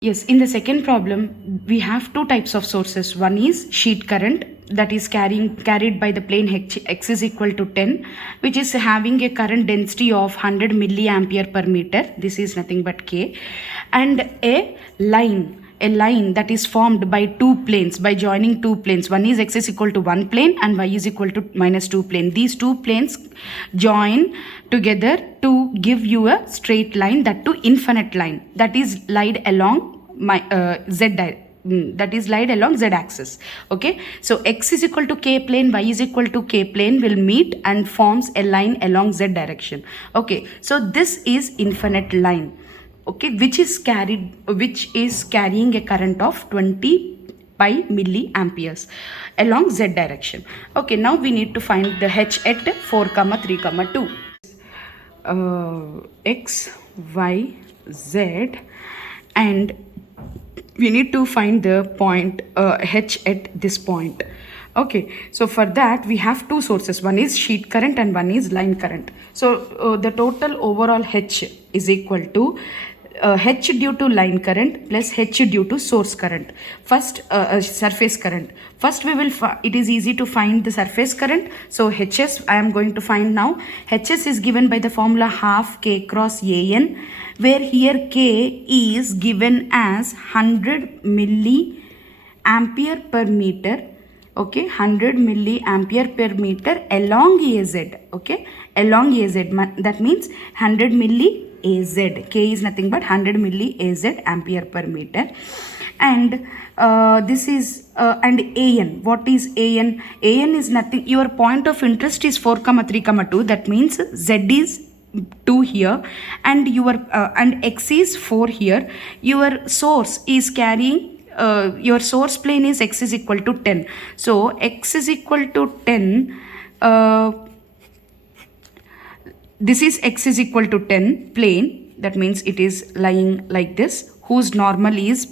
Yes, in the second problem, we have two types of sources. One is sheet current that is carried by the plane x is equal to 10, which is having a current density of 100 milliampere per meter. This is nothing but K. And a line that is formed by two planes, by joining two planes. One is x is equal to 1 plane and y is equal to minus 2 plane. These two planes join together to give you a straight line, that to infinite line, that is laid along my that is laid along z axis. Okay, so x is equal to k plane, y is equal to k plane will meet and forms a line along z direction. Okay, so this is infinite line, okay, which is carrying a current of 20 pi milliamperes along z direction. Okay, now we need to find the h at 4 comma 3 comma 2. X, y, z, and we need to find the point h at this point. Okay, so for that we have two sources. One is sheet current and one is line current. So the total overall h is equal to h due to line current plus h due to source current. First, surface current. First we will, it is easy to find the surface current. So hs I am going to find now. Hs is given by the formula half k cross an, where here k is given as 100 milliampere per meter. Okay, 100 milliampere per meter along az. Okay, along az, that means 100 milli az. K is nothing but 100 milli az ampere per meter. And this is and an. What is an? An is nothing. Your point of interest is 4 comma 3 comma 2. That means z is 2 here, and your and x is 4 here. Your source is carrying your source plane is x is equal to 10. So x is equal to 10. This is x is equal to 10 plane. That means it is lying like this, whose normal is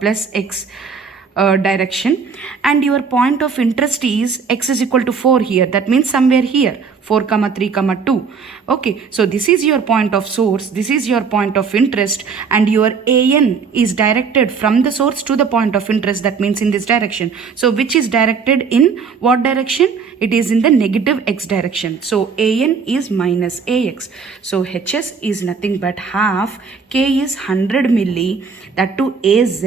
plus x direction, and your point of interest is x is equal to 4 here. That means somewhere here, 4 comma 3 comma 2. Okay, so this is your point of source, this is your point of interest, and your an is directed from the source to the point of interest. That means in this direction. So which is directed in what direction? It is in the negative x direction. So an is minus ax. So hs is nothing but half k is 100 milli, that to az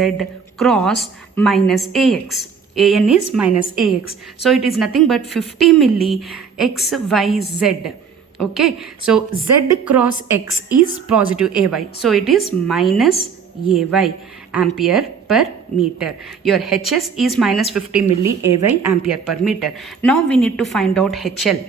cross minus ax. An is minus ax. So it is nothing but 50 milli xyz. Okay, so z cross x is positive ay. So it is minus ay ampere per meter. Your hs is minus 50 milli ay ampere per meter. Now we need to find out hl.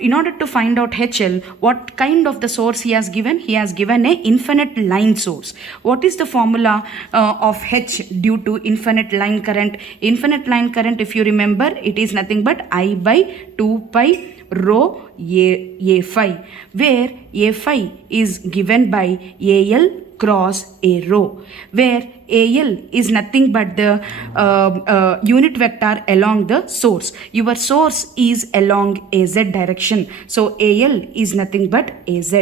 In order to find out hl, what kind of the source he has given? He has given a infinite line source. What is the formula of h due to infinite line current? Infinite line current, if you remember, it is nothing but I by 2 pi rho a phi, where a phi is given by al cross a rho, where al is nothing but the unit vector along the source. Your source is along az direction, so al is nothing but az.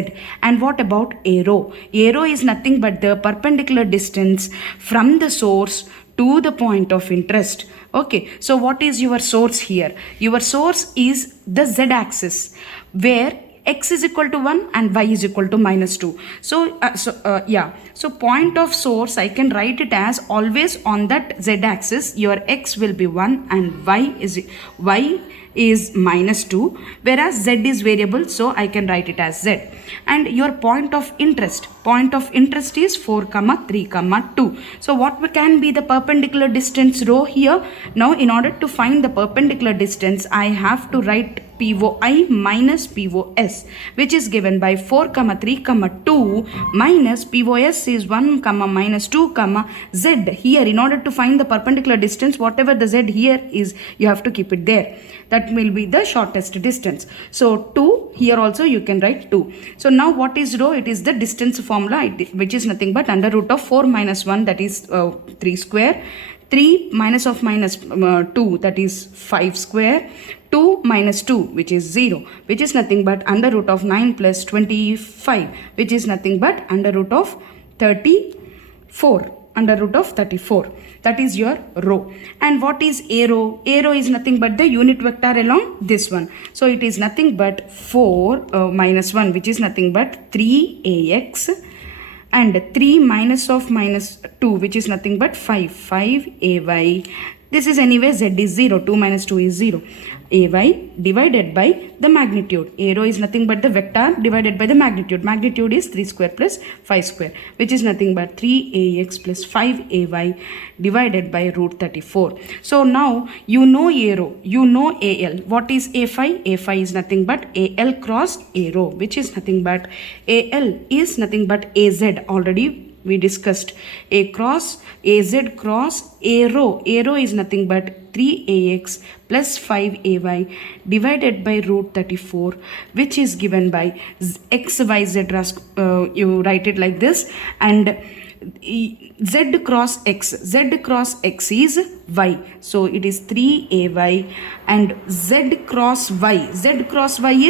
And what about a rho? A rho is nothing but the perpendicular distance from the source to the point of interest. Okay, so what is your source here? Your source is the z axis, where x is equal to 1 and y is equal to minus 2. So point of source, I can write it as always on that z axis. Your x will be 1 and y is minus 2, whereas z is variable, so I can write it as z. And your point of interest is 4 comma 3 comma 2. So what can be the perpendicular distance rho here? Now in order to find the perpendicular distance, I have to write POI minus POS, which is given by 4 comma 3 comma 2 minus POS is 1 comma minus 2 comma z. Here, in order to find the perpendicular distance, whatever the z here is, you have to keep it there. That will be the shortest distance. So 2, here also you can write 2. So now what is rho? It is the distance formula, which is nothing but under root of 4 minus 1, that is 3 square. 3 minus of minus 2, that is 5 square. 2 minus 2, which is 0, which is nothing but under root of 9 plus 25, which is nothing but under root of 35. 4 under root of 34. That is your row. And what is a row? A row is nothing but the unit vector along this one. So it is nothing but 4 minus 1, which is nothing but 3ax, and 3 minus of minus 2, which is nothing but 5ay. This is anyway z is 0, 2 minus 2 is 0. Ay divided by the magnitude. A row is nothing but the vector divided by the magnitude. Magnitude is 3 square plus 5 square, which is nothing but 3ax plus 5ay divided by root 34. So now you know a row, you know al. What is a phi? A phi is nothing but al cross a row, which is nothing but al is nothing but az. Already we discussed a cross az cross a row. A row is nothing but 3ax plus 5ay divided by root 34, which is given by x, y, z. You write it like this, and z cross x is y, so it is 3ay, and z cross y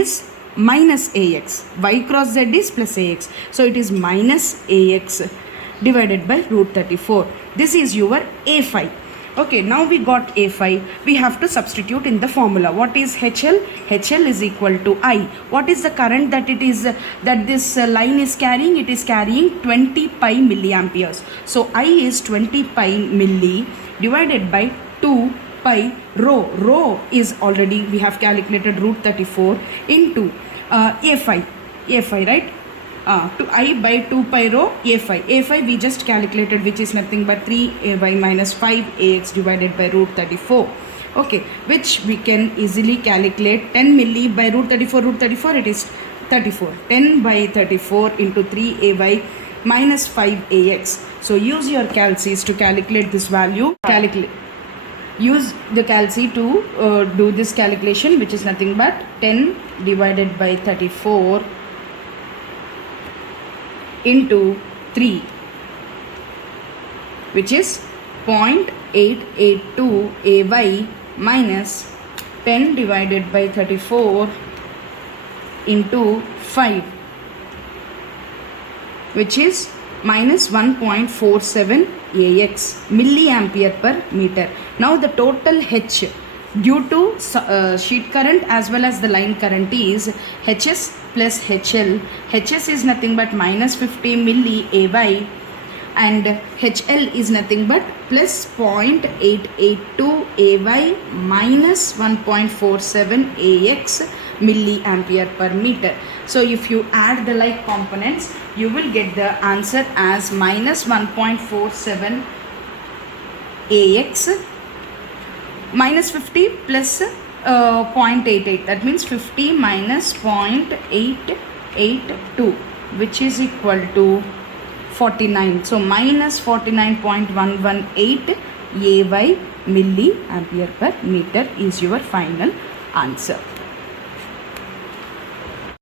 is minus ax, y cross z is plus ax, so it is minus ax divided by root 34. This is your a phi. Okay, now we got a phi. We have to substitute in the formula. What is HL? HL is equal to I. What is the current that it is that this line is carrying? It is carrying 20 pi milliamperes. So I is 20 pi milli divided by 2 pi rho. Rho is already, we have calculated root 34 into a phi, right? To I by 2 pi rho a phi. A phi we just calculated, which is nothing but 3ay minus 5ax divided by root 34. Okay, which we can easily calculate 10 milli by root 34. Root 34, it is 34. 10 by 34 into 3ay minus 5ax. So use your calcs to calculate this value. Use the calc to do this calculation, which is nothing but 10 divided by 34 into 3, which is 0.882 ay minus 10 divided by 34 into 5, which is minus 1.47 ax milliampere per meter. Now the total H due to sheet current as well as the line current is Hs plus HL. Hs is nothing but minus 50 milli ay, and HL is nothing but plus 0.882 ay minus 1.47 ax milliampere per meter. So if you add the like components, you will get the answer as minus 1.47 ax minus 50 plus 0.88, that means 50 minus 0.882, which is equal to 49. So minus 49.118 ay milliampere per meter is your final answer.